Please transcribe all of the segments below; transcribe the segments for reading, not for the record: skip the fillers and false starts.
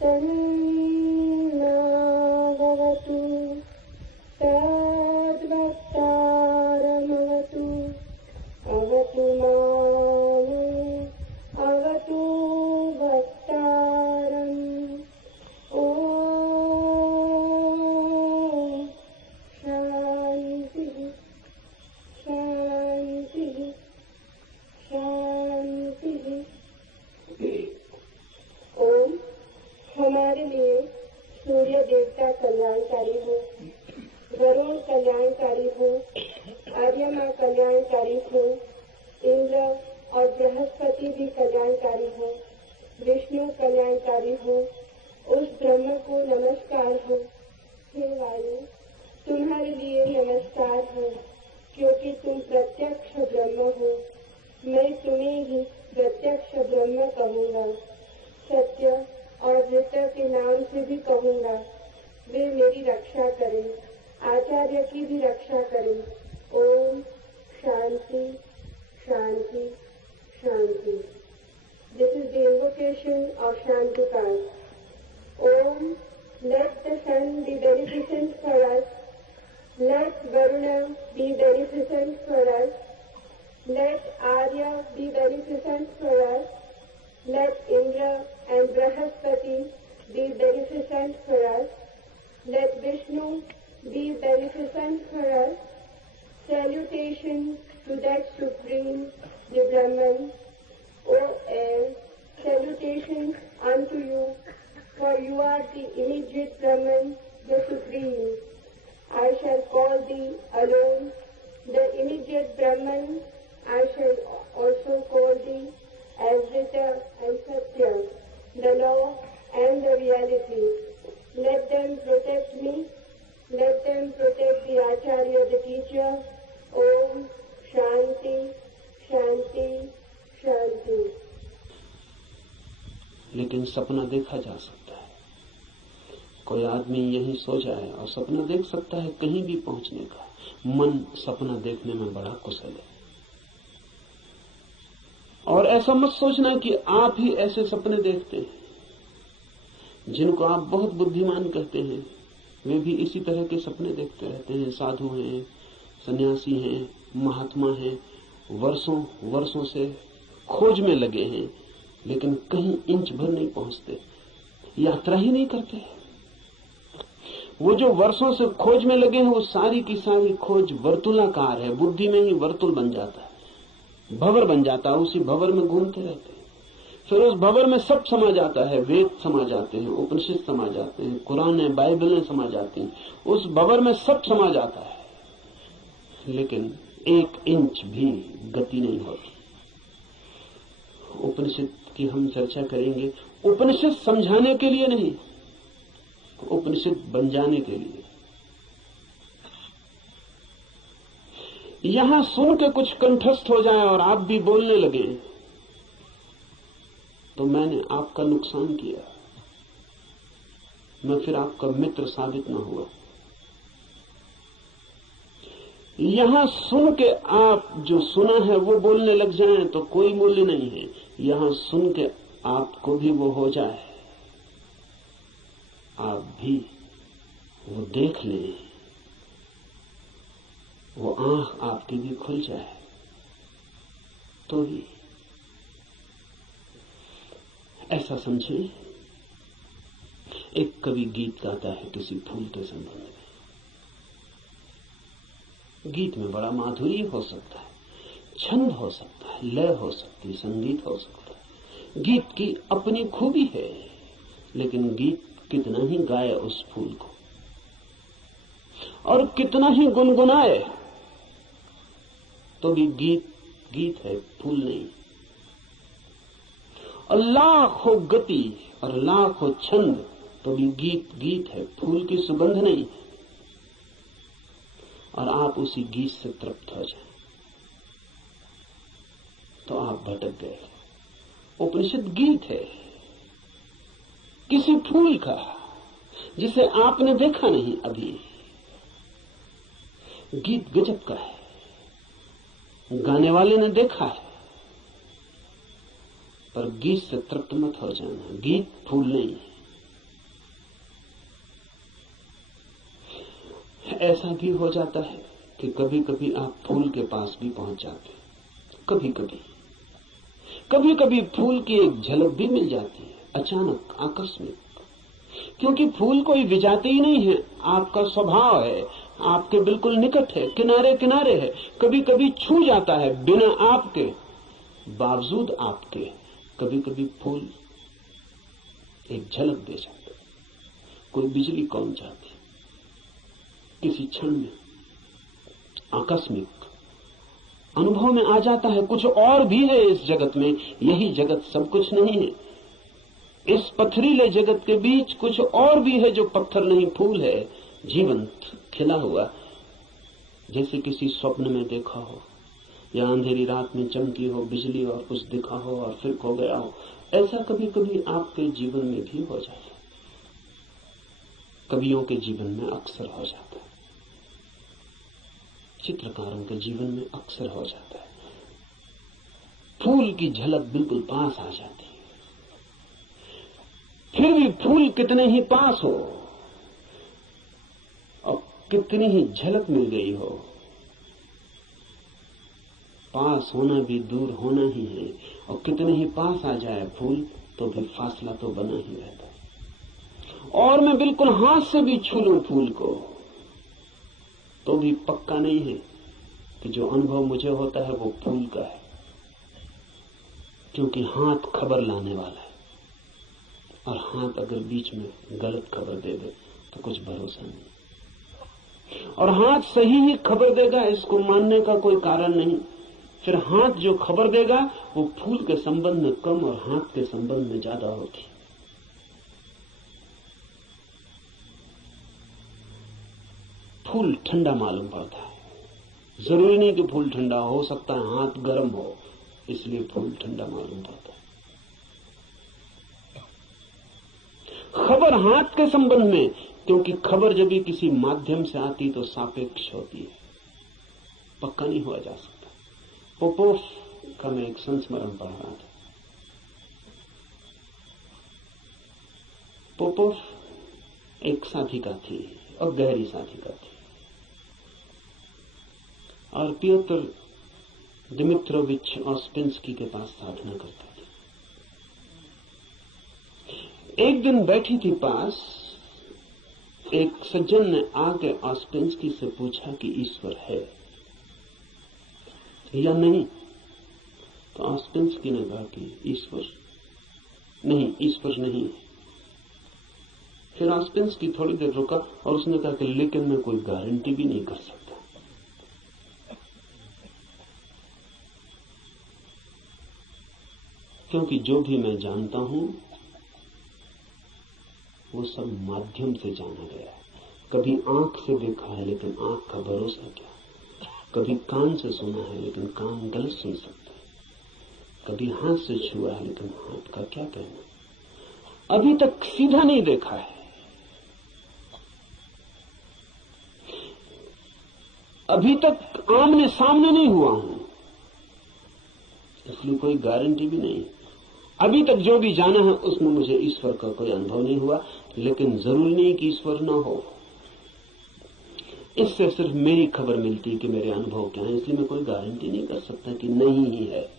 तन्नाभवतु तद्वक्तारमवतु अवतु माम् अवतु वक्तारम्। ॐ शान्तिः शान्तिः शान्तिः। ओम हमारे लिए सूर्य देवता कल्याणकारी हो, वरुण कल्याणकारी हो, आर्यमा कल्याणकारी हो, इंद्र और बृहस्पति भी कल्याणकारी हो, विष्णु कल्याणकारी हो, उस ब्रह्म को नमस्कार हो। हे वायु, तुम्हारे लिए नमस्कार हो, क्योंकि तुम प्रत्यक्ष ब्रह्म हो। मैं तुम्हें ही प्रत्यक्ष ब्रह्म कहूँगा, सत्य और ऋत के नाम से भी कहूँगा। वे मेरी रक्षा करें, आचार्य की भी रक्षा करें। Om shanti shanti shanti. This is the invocation of शांतिकार। Om let the sun be beneficent for us, let Varuna be beneficent for us, let Arya be beneficent for us, let Indra and Brahaspati be beneficent for us, let Vishnu be beneficent for us. Salutation to that Supreme, the Brahman. O air, salutations unto you, for you are the immediate Brahman, the Supreme. I shall call thee alone, the immediate Brahman. I shall also call thee as Rita and Satya, the law and the reality. Let them protect me, let them protect the Acharya, the teacher. Om Shanti Shanti Shanti। लेकिन सपना देखा जा सकता है। कोई आदमी यहीं सो जाए और सपना देख सकता है कहीं भी पहुंचने का। मन सपना देखने में बड़ा कुशल है। और ऐसा मत सोचना कि आप ही ऐसे सपने देखते हैं। जिनको आप बहुत बुद्धिमान कहते हैं वे भी इसी तरह के सपने देखते रहते हैं। साधु हैं, सन्यासी हैं, महात्मा हैं, वर्षों से खोज में लगे हैं, लेकिन कहीं इंच भर नहीं पहुंचते, यात्रा ही नहीं करते। वो जो वर्षों से खोज में लगे हैं वो सारी की सारी खोज वर्तुलाकार है। बुद्धि में ही वर्तुल बन जाता है, भंवर बन जाता है, उसी भंवर में घूमते रहते हैं। फिर उस भंवर में सब समा जाता है, वेद समा जाते हैं, उपनिषद समा जाते हैं, कुरान बाइबलें समा जाती हैं, उस भंवर में सब समा जाता है, लेकिन एक इंच भी गति नहीं होती। उपनिषद की हम चर्चा करेंगे, उपनिषद समझाने के लिए नहीं, उपनिषद बन जाने के लिए। यहां सुन के कुछ कंठस्थ हो जाए और आप भी बोलने लगे तो मैंने आपका नुकसान किया, मैं फिर आपका मित्र साबित न हुआ। यहां सुन के आप जो सुना है वो बोलने लग जाएं तो कोई मूल्य नहीं है। यहां सुन के आपको भी वो हो जाए, आप भी वो देख लें, वो आंख आपकी भी खुल जाए तो भी ऐसा समझे। एक कवि गीत गाता है किसी फूल के संबंध में। गीत में बड़ा माधुर्य हो सकता है, छंद हो सकता है, लय हो सकती है, संगीत हो सकता है। गीत की अपनी खूबी है, लेकिन गीत कितना ही गाए उस फूल को और कितना ही गुनगुनाए तो भी गीत गीत है, फूल नहीं। और लाखों गति और लाखों छंद तो भी गीत गीत है, फूल की सुगंध नहीं। और आप उसी गीत से तृप्त हो जाए तो आप भटक गए। उपनिषद गीत है किसी फूल का जिसे आपने देखा नहीं अभी। गीत गजब का है, गाने वाले ने देखा है, पर गीत से तृप्त मत हो जाना। गीत फूल नहीं है। ऐसा भी हो जाता है कि कभी कभी आप फूल के पास भी पहुंच जाते हैं। कभी कभी फूल की एक झलक भी मिल जाती है, अचानक, आकस्मिक। क्योंकि फूल कोई विजाती ही नहीं है, आपका स्वभाव है, आपके बिल्कुल निकट है, किनारे किनारे है। कभी कभी छू जाता है बिना आपके, बावजूद आपके। कभी कभी फूल एक झलक दे जाता है, कोई बिजली कौन जाती, किसी क्षण में आकस्मिक अनुभव में आ जाता है। कुछ और भी है इस जगत में, यही जगत सब कुछ नहीं है। इस पथरीले जगत के बीच कुछ और भी है जो पत्थर नहीं, फूल है, जीवंत, खिला हुआ, जैसे किसी स्वप्न में देखा हो या अंधेरी रात में चमकी हो बिजली और कुछ दिखा हो और फिर खो गया हो। ऐसा कभी कभी आपके जीवन में भी हो जाता है, कवियों के जीवन में अक्सर हो जाता है, चित्रकारों के जीवन में अक्सर हो जाता है। फूल की झलक बिल्कुल पास आ जाती है। फिर भी फूल कितने ही पास हो और कितनी ही झलक मिल गई हो, पास होना भी दूर होना ही है। और कितने ही पास आ जाए फूल तो भी फासला तो बना ही रहता है। और मैं बिल्कुल हाथ से भी छू लूं फूल को तो भी पक्का नहीं है कि जो अनुभव मुझे होता है वो फूल का है, क्योंकि हाथ खबर लाने वाला है, और हाथ अगर बीच में गलत खबर दे दे तो कुछ भरोसा नहीं। और हाथ सही ही खबर देगा, इसको मानने का कोई कारण नहीं। फिर हाथ जो खबर देगा वो फूल के संबंध में कम और हाथ के संबंध में ज्यादा होती। फूल ठंडा मालूम पड़ता है, जरूरी नहीं कि फूल ठंडा हो सकता है हाथ गर्म हो, इसलिए फूल ठंडा मालूम पड़ता है। खबर हाथ के संबंध में, क्योंकि खबर जब भी किसी माध्यम से आती तो सापेक्ष होती है, पक्का नहीं हुआ जा सकता। पोपोफ का मैं एक संस्मरण पढ़ रहा था। पोपोफ एक साधिका थी और गहरी साधिका थी, और पियोत्र दिमित्रोविच ऑस्पेंस्की के पास साधना करती थी। एक दिन बैठी थी पास, एक सज्जन ने आके ऑस्पेंस्की से पूछा कि ईश्वर है या नहीं। तो ऑस्पेंस्की ने कहा कि ईश्वर नहीं। फिर ऑस्पेंस्की थोड़ी देर रुका और उसने कहा कि लेकिन मैं कोई गारंटी भी नहीं कर सकता, क्योंकि जो भी मैं जानता हूं वो सब माध्यम से जाना गया है। कभी आंख से देखा है लेकिन आंख का भरोसा क्या, कभी कान से सुना है लेकिन कान गलत सुन सकते हैं, कभी हाथ से छुआ है लेकिन हाथ का क्या कहना। अभी तक सीधा नहीं देखा है, अभी तक आमने सामने नहीं हुआ हूं, इसलिए कोई गारंटी भी नहीं। अभी तक जो भी जाना है उसमें मुझे ईश्वर का कोई अनुभव नहीं हुआ, लेकिन जरूरी नहीं कि ईश्वर न हो। इससे सिर्फ मेरी खबर मिलती है कि मेरे अनुभव क्या है, इसलिए मैं कोई गारंटी नहीं कर सकता कि नहीं ही है।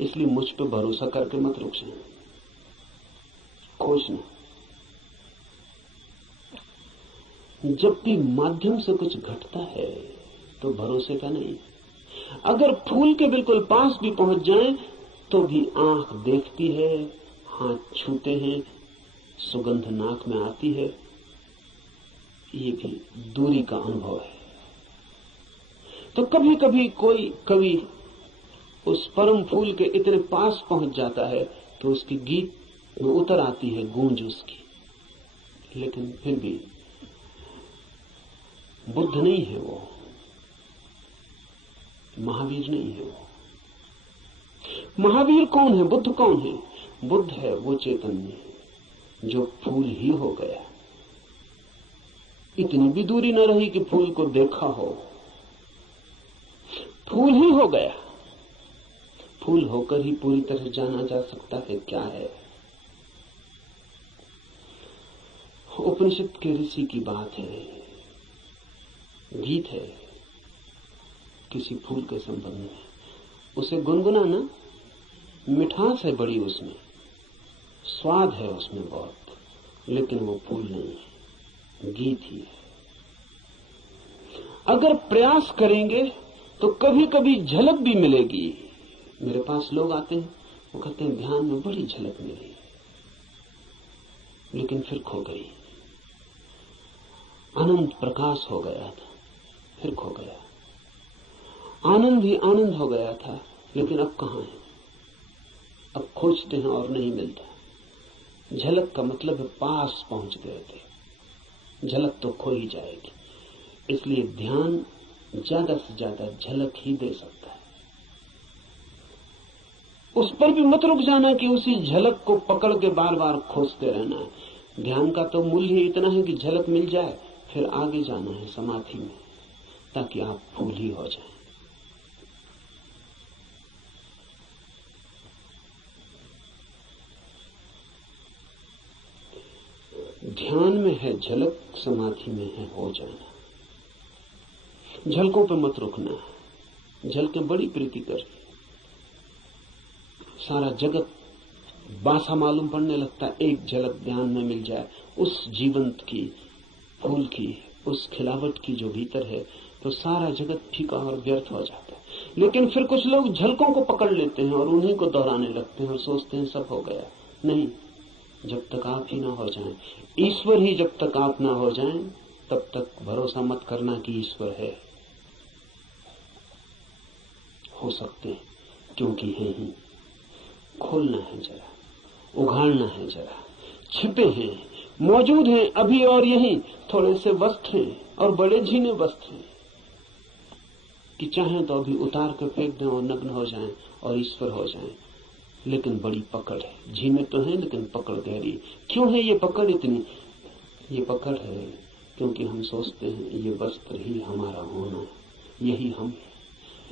इसलिए मुझ पर भरोसा करके मत रुक जाए, खोजना। जब भी माध्यम से कुछ घटता है तो भरोसे का नहीं। अगर फूल के बिल्कुल पास भी पहुंच जाएं तो भी आंख देखती है, हाथ छूते हैं, सुगंध नाक में आती है, ये भी दूरी का अनुभव है। तो कभी कभी कोई कवि उस परम फूल के इतने पास पहुंच जाता है तो उसकी गीत में उतर आती है गूंज उसकी, लेकिन फिर भी बुद्ध नहीं है वो, महावीर नहीं है वो। महावीर कौन है, बुद्ध कौन है? बुद्ध है वो चैतन्य जो फूल ही हो गया। इतनी भी दूरी न रही कि फूल को देखा हो, फूल ही हो गया। फूल होकर ही पूरी तरह जाना जा सकता है क्या है। उपनिषद के ऋषि की बात है, गीत है किसी फूल के संबंध में, उसे गुनगुनाना, मिठास है बड़ी उसमें, स्वाद है उसमें बहुत, लेकिन वो फूल नहीं है, गीत ही है। अगर प्रयास करेंगे तो कभी कभी झलक भी मिलेगी। मेरे पास लोग आते हैं, वो कहते हैं ध्यान में बड़ी झलक मिली, लेकिन फिर खो गई। अनंत प्रकाश हो गया था, फिर खो गया। आनंद ही आनंद हो गया था, लेकिन अब कहां है? अब खोजते हैं और नहीं मिलता। झलक का मतलब है पास पहुंच गए थे, झलक तो खो ही जाएगी। इसलिए ध्यान ज्यादा से ज्यादा झलक ही दे सकता है। उस पर भी मत रुक जाना कि उसी झलक को पकड़ के बार बार खोजते रहना है। ध्यान का तो मूल्य ही इतना है कि झलक मिल जाए, फिर आगे जाना है समाधि में, ताकि आप फूल ही हो जाएं। ध्यान में है झलक, समाधि में है हो जाना। झलकों पे मत रुकना है। झलकें बड़ी प्रीति कर, सारा जगत बासा मालूम पड़ने लगता है। एक झलक ध्यान में मिल जाए उस जीवंत की, फूल की, उस खिलावट की जो भीतर है, तो सारा जगत फीका और व्यर्थ हो जाता है। लेकिन फिर कुछ लोग झलकों को पकड़ लेते हैं और उन्हीं को दोहराने लगते हैं और सोचते हैं सब हो गया। नहीं, जब तक आप ही ना हो जाएं, ईश्वर ही जब तक आप ना हो जाएं, तब तक भरोसा मत करना कि ईश्वर है। हो सकते हैं, क्योंकि है ही। खोलना है जरा, उघाड़ना है जरा। छिपे हैं, मौजूद हैं अभी और यहीं। थोड़े से वस्त्र हैं और बड़े झीने वस्त्र हैं कि चाहें तो अभी उतार कर फेंक दें और नग्न हो जाएं और ईश्वर हो जाएं। लेकिन बड़ी पकड़ है। झीने तो हैं लेकिन पकड़ गहरी। क्यों है ये पकड़ इतनी? ये पकड़ है क्योंकि हम सोचते हैं ये वस्त्र ही हमारा होना है, यही हम है।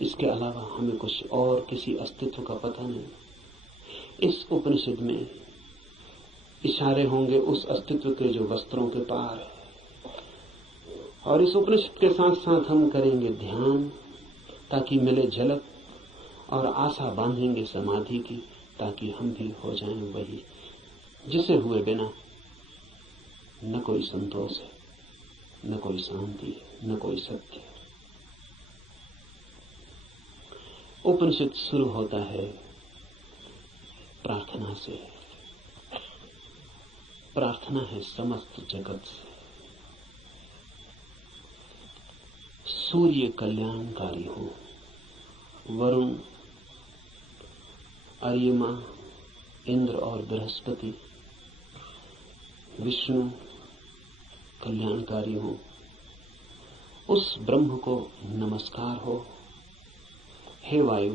इसके अलावा हमें कुछ और किसी अस्तित्व का पता नहीं। इस उपनिषद में इशारे होंगे उस अस्तित्व के जो वस्त्रों के पार है। और इस उपनिषद के साथ साथ हम करेंगे ध्यान ताकि मिले झलक, और आशा बांधेंगे समाधि की ताकि हम भी हो जाएं वही जिसे हुए बिना न कोई संतोष है, न कोई शांति है, न कोई सत्य है। उपनिषद शुरू होता है प्रार्थना से। प्रार्थना है समस्त जगत से। सूर्य कल्याणकारी हो, वरुण, अर्यमा, इंद्र और बृहस्पति, विष्णु कल्याणकारी हो, उस ब्रह्म को नमस्कार हो। हे वायु,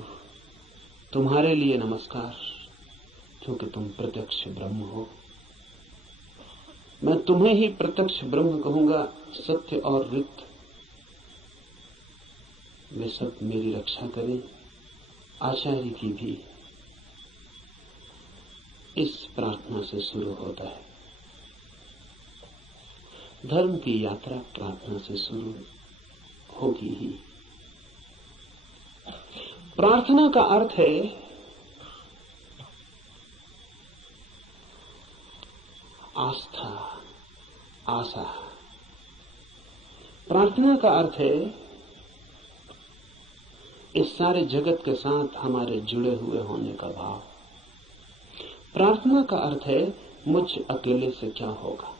तुम्हारे लिए नमस्कार, क्योंकि तुम प्रत्यक्ष ब्रह्म हो। मैं तुम्हें ही प्रत्यक्ष ब्रह्म कहूंगा। सत्य और ऋत वे सब मेरी रक्षा करें, आचार्य की भी। इस प्रार्थना से शुरू होता है। धर्म की यात्रा प्रार्थना से शुरू होगी ही। प्रार्थना का अर्थ है आस्था, आशा। प्रार्थना का अर्थ है इस सारे जगत के साथ हमारे जुड़े हुए होने का भाव। प्रार्थना का अर्थ है मुझ अकेले से क्या होगा।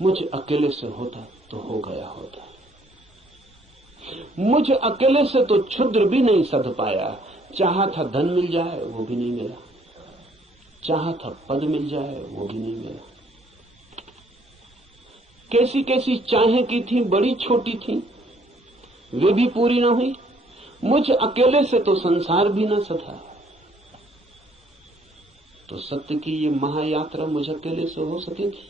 मुझ अकेले से होता तो हो गया होता। मुझ अकेले से तो क्षुद्र भी नहीं सध पाया। चाहा था धन मिल जाए, वो भी नहीं मिला। चाहा था पद मिल जाए, वो भी नहीं मिला। कैसी कैसी चाहें की थी, बड़ी छोटी थी, वे भी पूरी ना हुई। मुझ अकेले से तो संसार भी ना सधा। तो सत्य की ये महायात्रा मुझ अकेले से हो सकेगी?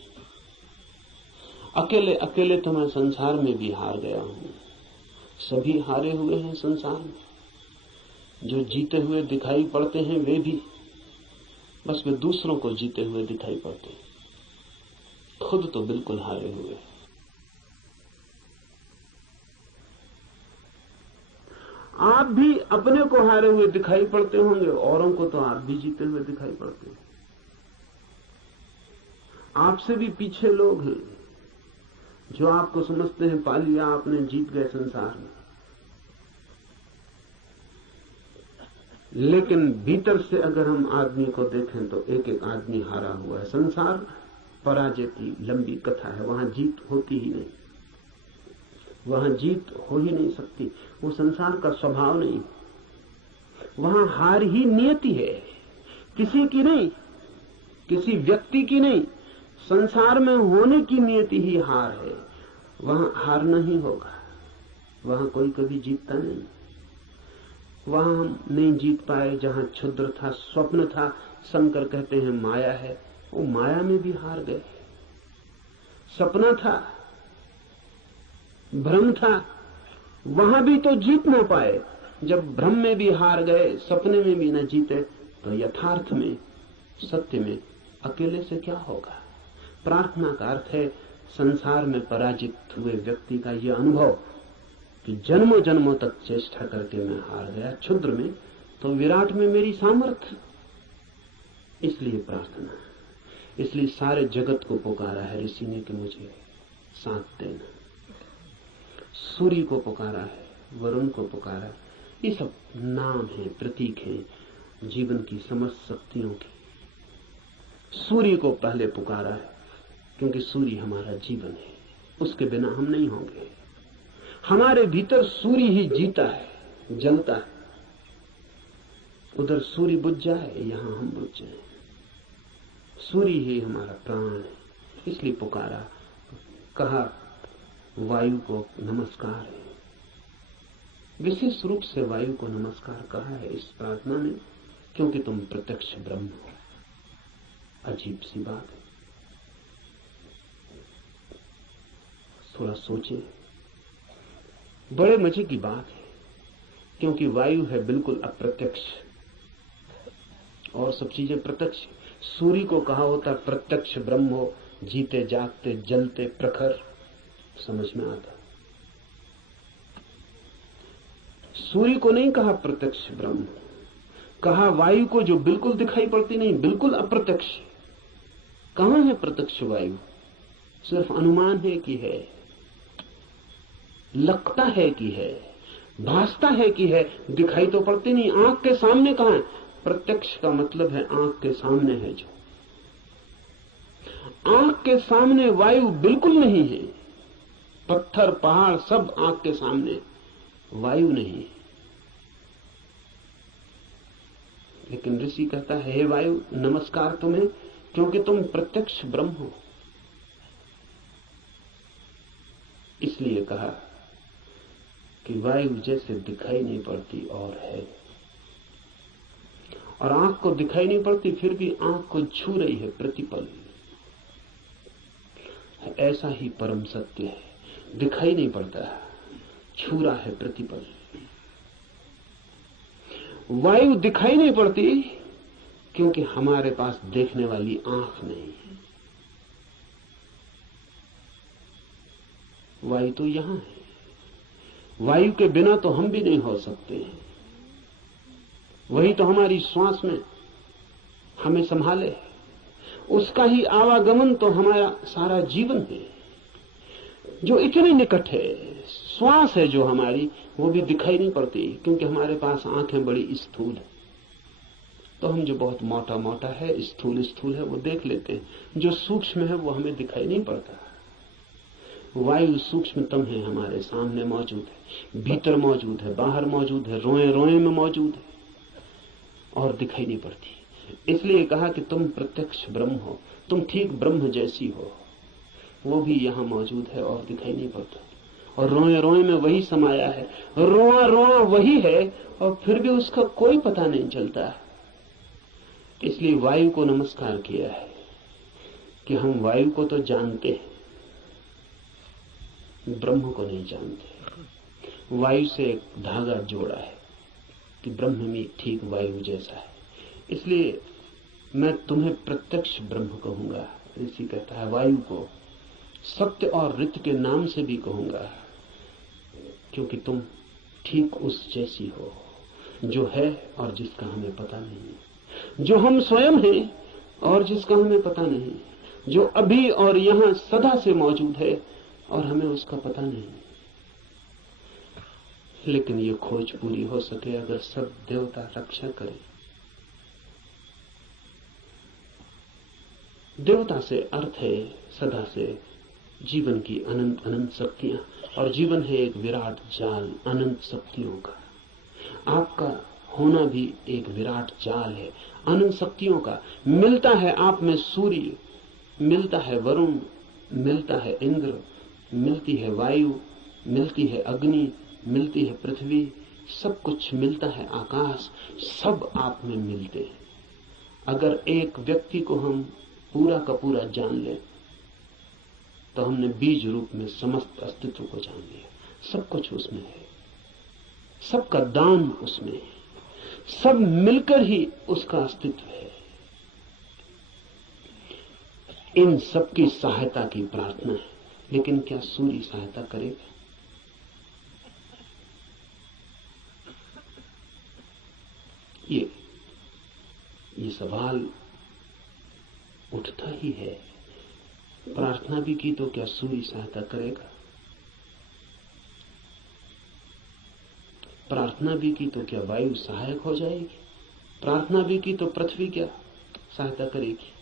अकेले अकेले तो मैं संसार में भी हार गया हूं, सभी हारे हुए हैं संसार में। जो जीते हुए दिखाई पड़ते हैं वे भी, बस वे दूसरों को जीते हुए दिखाई पड़ते हैं, खुद तो बिल्कुल हारे हुए हैं। आप भी अपने को हारे हुए दिखाई पड़ते होंगे, औरों को तो आप भी जीते हुए दिखाई पड़ते हैं। आपसे भी पीछे लोग हैं जो आपको समझते हैं पा लिया आपने, जीत गए संसार में, लेकिन भीतर से अगर हम आदमी को देखें तो एक एक आदमी हारा हुआ है। संसार पराजय की लंबी कथा है, वहां जीत होती ही नहीं, वहां जीत हो ही नहीं सकती, वो संसार का स्वभाव नहीं। वहां हार ही नियति है, किसी की नहीं, किसी व्यक्ति की नहीं, संसार में होने की नियति ही हार है। वहां हारना ही होगा, वहां कोई कभी जीतता नहीं। वहां हम नहीं जीत पाए जहां क्षुद्र था, स्वप्न था, शंकर कहते हैं माया है, वो माया में भी हार गए। सपना था, भ्रम था, वहां भी तो जीत ना पाए। जब भ्रम में भी हार गए, सपने में भी न जीते, तो यथार्थ में, सत्य में अकेले से क्या होगा। प्रार्थना का अर्थ है संसार में पराजित हुए व्यक्ति का यह अनुभव कि जन्मों जन्मों तक चेष्टा करके मैं हार गया, क्षुद्र में तो विराट में मेरी सामर्थ्य। इसलिए प्रार्थना, इसलिए सारे जगत को पुकारा है ऋषि ने कि मुझे साथ देना। सूर्य को पुकारा है, वरुण को पुकारा, ये सब नाम है, प्रतीक है जीवन की समस्त शक्तियों की। सूर्य को पहले पुकारा है क्योंकि सूर्य हमारा जीवन है, उसके बिना हम नहीं होंगे। हमारे भीतर सूर्य ही जीता है, जलता है। उधर सूर्य बुझ जाए, यहां हम बुझ जाए। सूर्य ही हमारा प्राण है, इसलिए पुकारा। कहा वायु को नमस्कार है, विशेष रूप से वायु को नमस्कार कहा है इस प्रार्थना में, क्योंकि तुम प्रत्यक्ष ब्रह्म हो। अजीब सी बात है, थोड़ा सोचे। बड़े मजे की बात है, क्योंकि वायु है बिल्कुल अप्रत्यक्ष और सब चीजें प्रत्यक्ष। सूर्य को कहा होता प्रत्यक्ष ब्रह्म हो, जीते जागते जलते प्रखर, समझ में आता। सूर्य को नहीं कहा प्रत्यक्ष ब्रह्म, कहा वायु को जो बिल्कुल दिखाई पड़ती नहीं, बिल्कुल अप्रत्यक्ष। कहां है प्रत्यक्ष वायु? सिर्फ अनुमान है कि है, लगता है कि है, भासता है कि है, दिखाई तो पड़ती नहीं। आंख के सामने कहां है? प्रत्यक्ष का मतलब है आंख के सामने है। जो आंख के सामने वायु बिल्कुल नहीं है, पत्थर पहाड़ सब आंख के सामने, वायु नहीं। लेकिन ऋषि कहता है हे वायु नमस्कार तुम्हें, क्योंकि तुम प्रत्यक्ष ब्रह्म हो। इसलिए कहा कि वायु जैसे दिखाई नहीं पड़ती और है, और आंख को दिखाई नहीं पड़ती फिर भी आंख को छू रही है प्रतिपल। ऐसा ही परम सत्य है, दिखाई नहीं पड़ता, छू रहा है प्रतिपल। वायु दिखाई नहीं पड़ती क्योंकि हमारे पास देखने वाली आंख नहीं है। वायु तो यहां है, वायु के बिना तो हम भी नहीं हो सकते। वही तो हमारी श्वास में हमें संभाले, उसका ही आवागमन तो हमारा सारा जीवन है, जो इतने निकट है। श्वास है जो हमारी, वो भी दिखाई नहीं पड़ती क्योंकि हमारे पास आंखें बड़ी स्थूल है। तो हम जो बहुत मोटा मोटा है, स्थूल स्थूल है, वो देख लेते हैं। जो सूक्ष्म है वो हमें दिखाई नहीं पड़ता। वायु सूक्ष्मतम है, हमारे सामने मौजूद है, भीतर मौजूद है, बाहर मौजूद है, रोए रोए में मौजूद है और दिखाई नहीं पड़ती। इसलिए कहा कि तुम प्रत्यक्ष ब्रह्म हो, तुम ठीक ब्रह्म जैसी हो। वो भी यहां मौजूद है और दिखाई नहीं पड़ता, और रोए रोए में वही समाया है, रोआ रोआ वही है, और फिर भी उसका कोई पता नहीं चलता। इसलिए वायु को नमस्कार किया है कि हम वायु को तो जानते हैं, ब्रह्म को नहीं जानते। वायु से एक धागा जोड़ा है कि ब्रह्म भी ठीक वायु जैसा है। इसलिए मैं तुम्हें प्रत्यक्ष ब्रह्म कहूंगा। ऋषि कहता है वायु को सत्य और ऋत के नाम से भी कहूंगा, क्योंकि तुम ठीक उस जैसी हो जो है और जिसका हमें पता नहीं, जो हम स्वयं हैं और जिसका हमें पता नहीं, जो अभी और यहां सदा से मौजूद है और हमें उसका पता नहीं। लेकिन ये खोज पूरी हो सके अगर सब देवता रक्षा करें। देवता से अर्थ है सदा से जीवन की अनंत अनंत शक्तियां, और जीवन है एक विराट जाल अनंत शक्तियों का। आपका होना भी एक विराट जाल है अनंत शक्तियों का। मिलता है आप में सूर्य, मिलता है वरुण, मिलता है इंद्र, मिलती है वायु, मिलती है अग्नि, मिलती है पृथ्वी, सब कुछ मिलता है आकाश, सब आप में मिलते हैं। अगर एक व्यक्ति को हम पूरा का पूरा जान लें तो हमने बीज रूप में समस्त अस्तित्व को जान लिया। सब कुछ उसमें है, सबका दान उसमें है, सब मिलकर ही उसका अस्तित्व है। इन सबकी सहायता की प्रार्थना है, लेकिन क्या सूर्य सहायता करेगा? ये सवाल उठता ही है। प्रार्थना भी की तो क्या सूर्य सहायता करेगा? प्रार्थना भी की तो क्या वायु सहायक हो जाएगी? प्रार्थना भी की तो पृथ्वी क्या सहायता करेगी?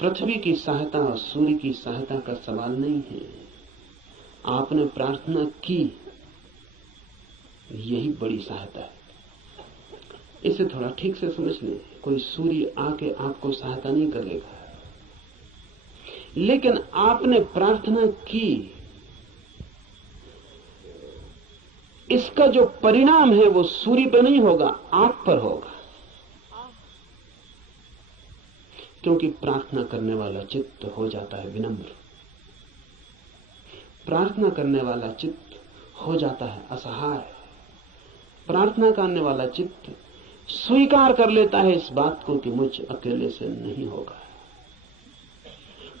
पृथ्वी की सहायता और सूर्य की सहायता का सवाल नहीं है। आपने प्रार्थना की, यही बड़ी सहायता है। इसे थोड़ा ठीक से समझ लें। कोई सूर्य आके आपको सहायता नहीं करेगा, लेकिन आपने प्रार्थना की, इसका जो परिणाम है वो सूर्य पर नहीं होगा, आप पर होगा। क्योंकि प्रार्थना करने वाला चित्त हो जाता है विनम्र, प्रार्थना करने वाला चित्त हो जाता है असहाय, प्रार्थना करने वाला चित्त स्वीकार कर लेता है इस बात को कि मुझ अकेले से नहीं होगा।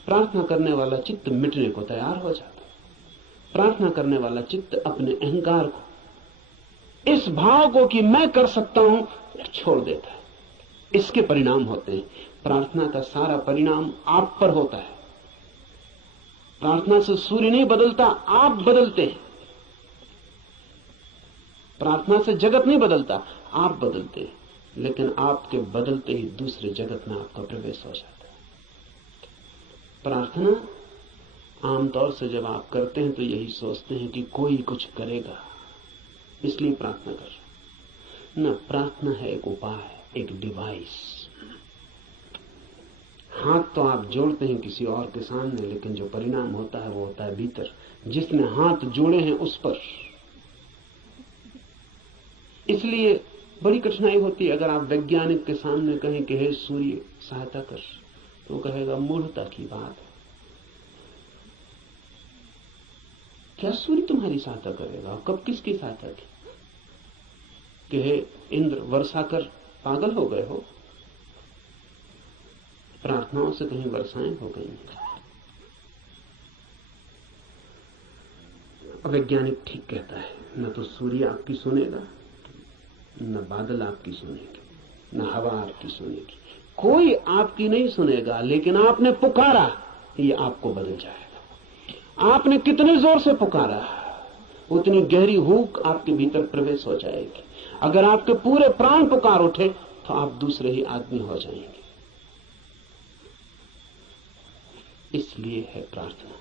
प्रार्थना करने वाला चित्त मिटने को तैयार हो जाता है। प्रार्थना करने वाला चित्त अपने अहंकार को, इस भाव को कि मैं कर सकता हूं, छोड़ देता है। इसके परिणाम होते हैं। प्रार्थना का सारा परिणाम आप पर होता है। प्रार्थना से सूर्य नहीं बदलता, आप बदलते हैं। प्रार्थना से जगत नहीं बदलता, आप बदलते हैं। लेकिन आपके बदलते ही दूसरे जगत में आपका प्रवेश हो जाता है। प्रार्थना आमतौर से जब आप करते हैं तो यही सोचते हैं कि कोई कुछ करेगा, इसलिए प्रार्थना कर रहे हैं। न, प्रार्थना है एक उपाय, एक डिवाइस। हाथ तो आप जोड़ते हैं किसी और के सामने, लेकिन जो परिणाम होता है वो होता है भीतर, जिसने हाथ जोड़े हैं उस पर। इसलिए बड़ी कठिनाई होती है अगर आप वैज्ञानिक के सामने कहें कि हे सूर्य सहायता कर, तो वो कहेगा मूढ़ता की बात है। क्या सूर्य तुम्हारी सहायता करेगा? कब किसकी सहायता की? कि हे इंद्र वर्षा कर, पागल हो गए हो? प्रार्थनाओं से कहीं वर्षाएं हो गई? वैज्ञानिक ठीक कहता है, न तो सूर्य आपकी सुनेगा, न बादल आपकी सुनेगी, न हवा आपकी सुनेगी, कोई आपकी नहीं सुनेगा। लेकिन आपने पुकारा, ये आपको बदल जाएगा। आपने कितने जोर से पुकारा, उतनी गहरी हूक आपके भीतर प्रवेश हो जाएगी। अगर आपके पूरे प्राण पुकार उठे तो आप दूसरे ही आदमी हो जाएंगे। इसलिए है प्रार्थना।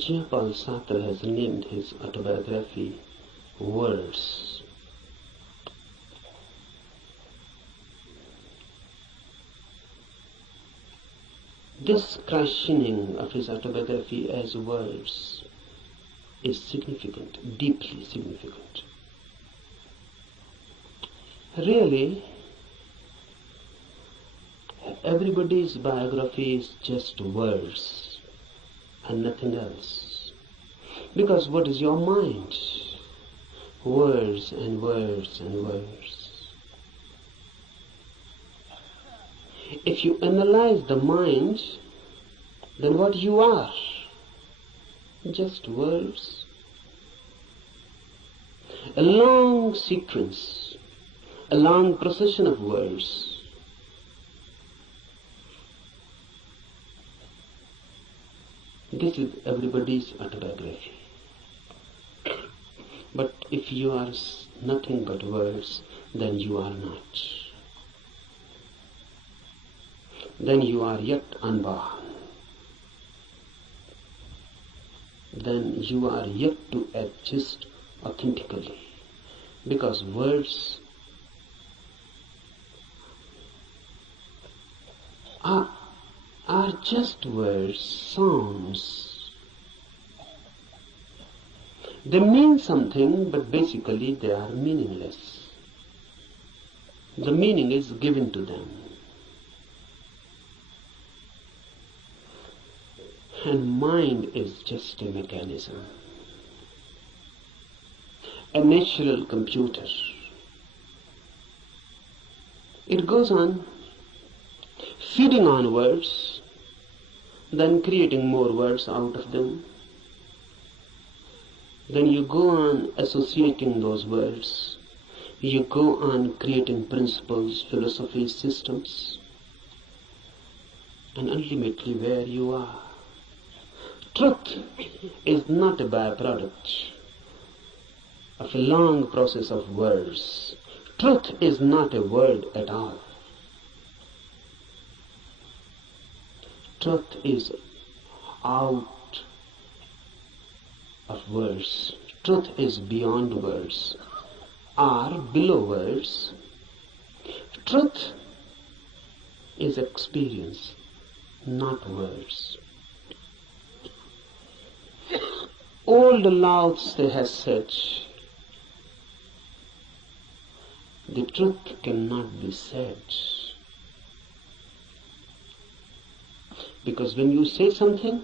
Jean-Paul Sartre has named his autobiography Words. This questioning of his autobiography as words is significant, deeply significant. Really, everybody's biography is just words and nothing else. Because what is your mind? Words and words and words. If you analyze the mind, then what you are? Just words. A long sequence, a long procession of words. This is everybody's autobiography. But if you are nothing but words, then you are not. Then you are yet unborn. Then you are yet to exist authentically. Because words are just words, sounds. They mean something, but basically they are meaningless. The meaning is given to them. And mind is just a mechanism, a natural computer. It goes on feeding on words, then creating more words out of them. Then you go on associating those words. You go on creating principles, philosophies, systems. And ultimately where you are. Truth is not a byproduct of a long process of words. Truth is not a word at all. Truth is out of words. Truth is beyond words, or below words. Truth is experience, not words. Old Lao Tse has said, the truth cannot be said. Because when you say something,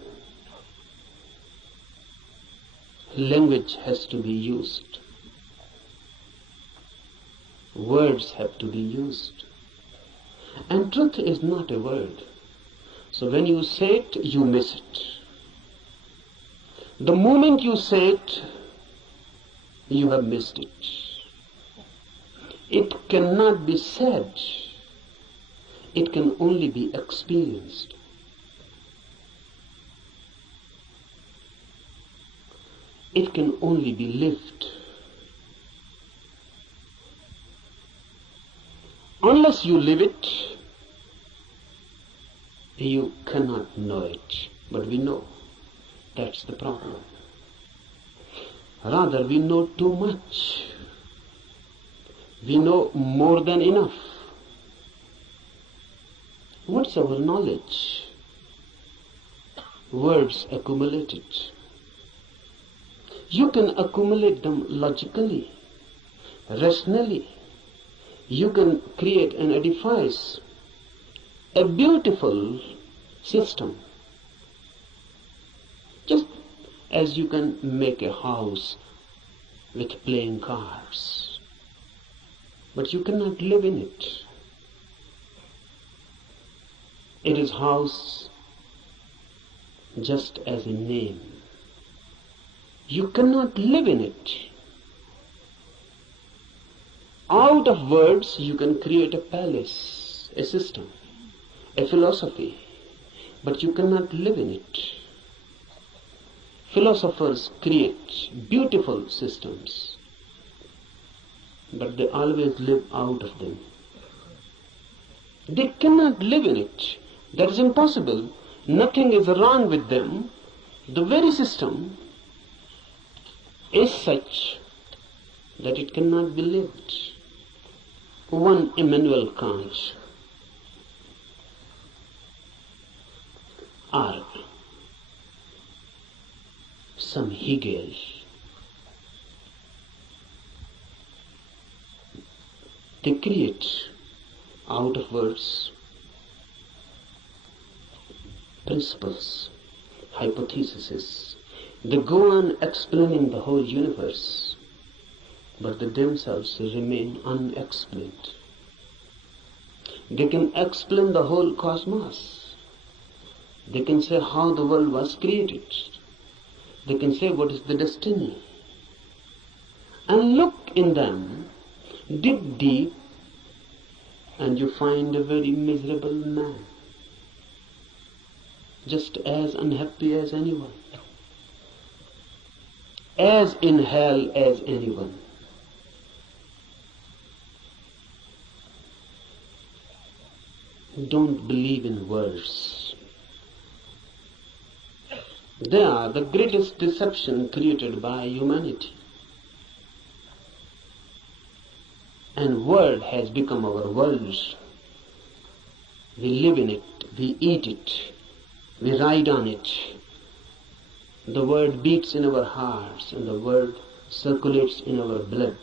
language has to be used. Words have to be used. And truth is not a word. So when you say it, you miss it. The moment you say it, you have missed it. It cannot be said. It can only be experienced. It can only be lived. Unless you live it, you cannot know it. But we know. That's the problem. Rather, we know too much. We know more than enough. What's our knowledge? Words accumulated. You can accumulate them logically, rationally. You can create and edifice a beautiful system. Just as you can make a house with playing cards, but you cannot live in it. It is house just as a name. You cannot live in it. Out of words you can create a palace, a system, a philosophy, but you cannot live in it. Philosophers create beautiful systems, but they always live out of them. They cannot live in it. That is impossible. Nothing is wrong with them. The very system is such that it cannot be lived. One Immanuel Kant are some Hegel. They create out of words principles, hypotheses. They go on explaining the whole universe, but they themselves remain unexplained. They can explain the whole cosmos. They can say how the world was created. They can say what is the destiny. And look in them, dig deep, and you find a very miserable man, just as unhappy as anyone, as in hell as anyone. Don't believe in words. They are the greatest deception created by humanity. And word has become our world. We live in it, we eat it, we ride on it. The word beats in our hearts and the word circulates in our blood.